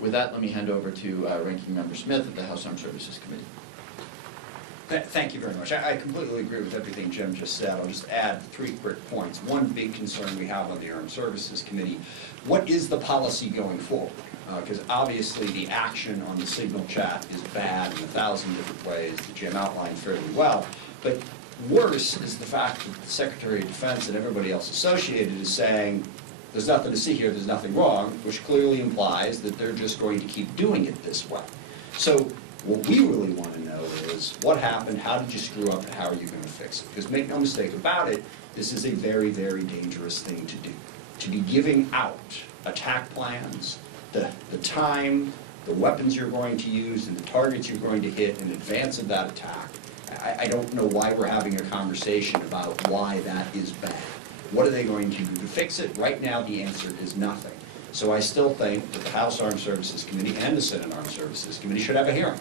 With that, let me hand over to Ranking Member Smith of the House Armed Services Committee. Thank you very much. I completely agree with everything Jim just said. I'll just add 3 quick points. One big concern we have on the Armed Services Committee, what is the policy going forward? Because obviously the action on the signal chat is bad in 1,000 different ways that Jim outlined fairly well. But worse is the fact that the Secretary of Defense and everybody else associated is saying, there's nothing to see here, there's nothing wrong, which clearly implies that they're just going to keep doing it this way. So what we really want to know is what happened, how did you screw up, and how are you going to fix it? Because make no mistake about it, this is a very, very dangerous thing to do. To be giving out attack plans, the time, the weapons you're going to use, and the targets you're going to hit in advance of that attack. I don't know why we're having a conversation about why that is bad. What are they going to do to fix it? Right now, the answer is nothing. So I still think that the House Armed Services Committee and the Senate Armed Services Committee should have a hearing.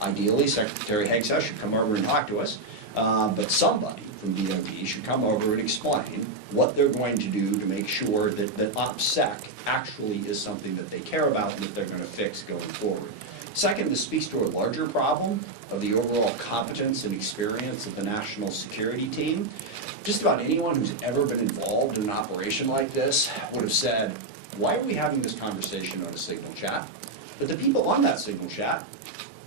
Ideally, Secretary Hegseth should come over and talk to us, but somebody from DOD should come over and explain what they're going to do to make sure that OPSEC actually is something that they care about and that they're going to fix going forward. Second, this speaks to a larger problem of the overall competence and experience of the national security team. Just about anyone who's ever been involved in an operation like this would have said, why are we having this conversation on a signal chat? But the people on that signal chat,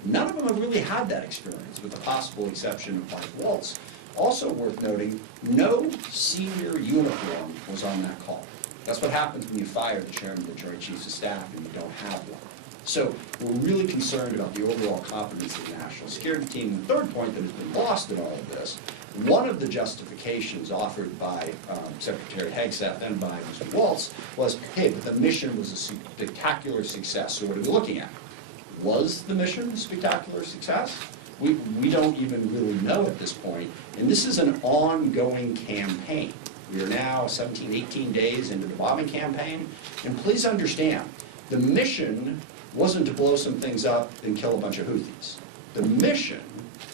none of them have really had that experience, with the possible exception of Mike Waltz. Also worth noting, no senior uniform was on that call. That's what happens when you fire the chairman of the Joint Chiefs of Staff and you don't have one. So we're really concerned about the overall competence of the national security team. The third point that has been lost in all of this, one of the justifications offered by Secretary Hegseth and by Mr. Waltz was, hey, but the mission was a spectacular success. So what are we looking at? Was the mission a spectacular success? We don't even really know at this point. And this is an ongoing campaign. We are now 17, 18 days into the bombing campaign. And please understand, the mission wasn't to blow some things up and kill a bunch of Houthis. The mission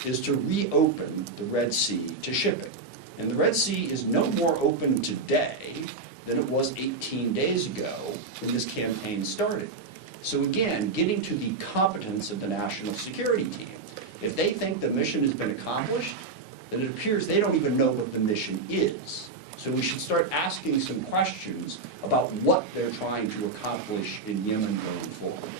is to reopen the Red Sea to shipping. And the Red Sea is no more open today than it was 18 days ago when this campaign started. So again, getting to the competence of the national security team. If they think the mission has been accomplished, then it appears they don't even know what the mission is. So we should start asking some questions about what they're trying to accomplish in Yemen going forward.